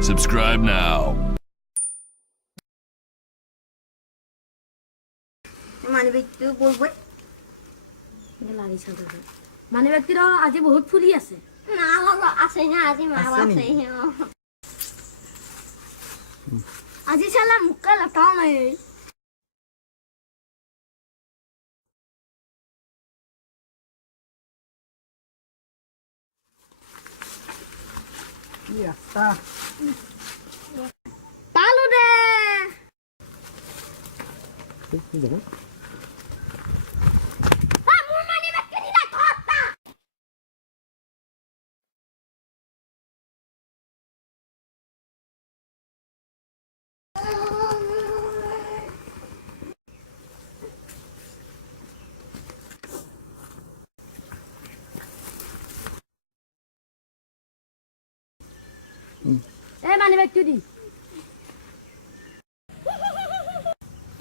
Subscribe now. মানে ব্যক্তিও বলবই গেলারি সাথে মানে ব্যক্তিরা আজি বহুত ফুলি আছে না বাবা আছে না আজি মা আছে আজি শালা মুক্কা লাটাও নাই ইয়াস্তা তালু দে দেখো মানে ব্যক্তি দি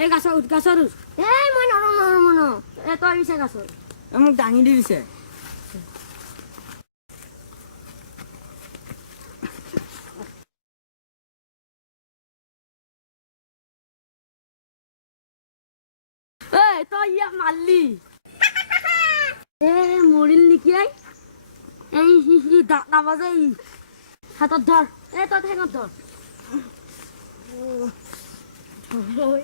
এই গাছৰ এই মই নৰম এ তই পিছে গাছৰ মোক দাঙি দি দিছে এই তই ইয়াক মাৰলি এ মৰিল নেকি এই সি দাঁত নাবাজে হাতত ধৰ এ তই ঠেঙত ধৰ ধৰ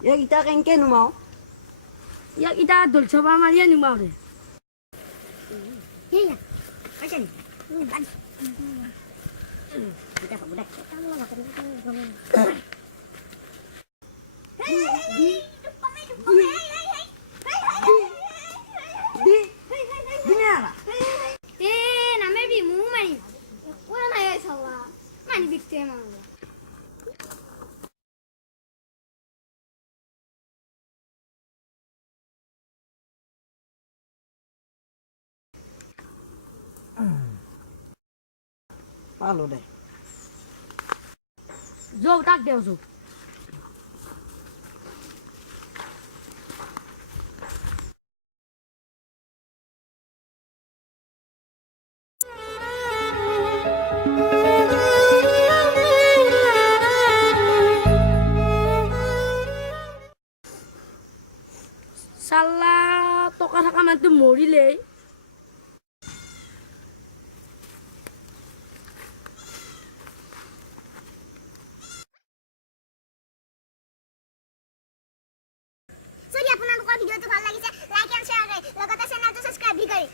ইয়াক ইটা কেনেকে নুমাও ইয়াক ইটা দলছবা মাৰিয়ে নিমাও দে এই আচ্ছা এটা হ'ব দে নামেবি মোক মাৰি কোৱা নাই চাবা মানি বিকতে মাৰিব পালো দে যৌ তাক দেও যৌ চাল্লা টকা থকা মানুহটো মৰিলেই যদি আপোনালোকৰ ভিডিঅ'টো ভাল লাগিছে লাইক এণ্ড শ্বেয়াৰ কৰি লগতে চেনেলটো ছাবস্ক্ৰাইব কৰি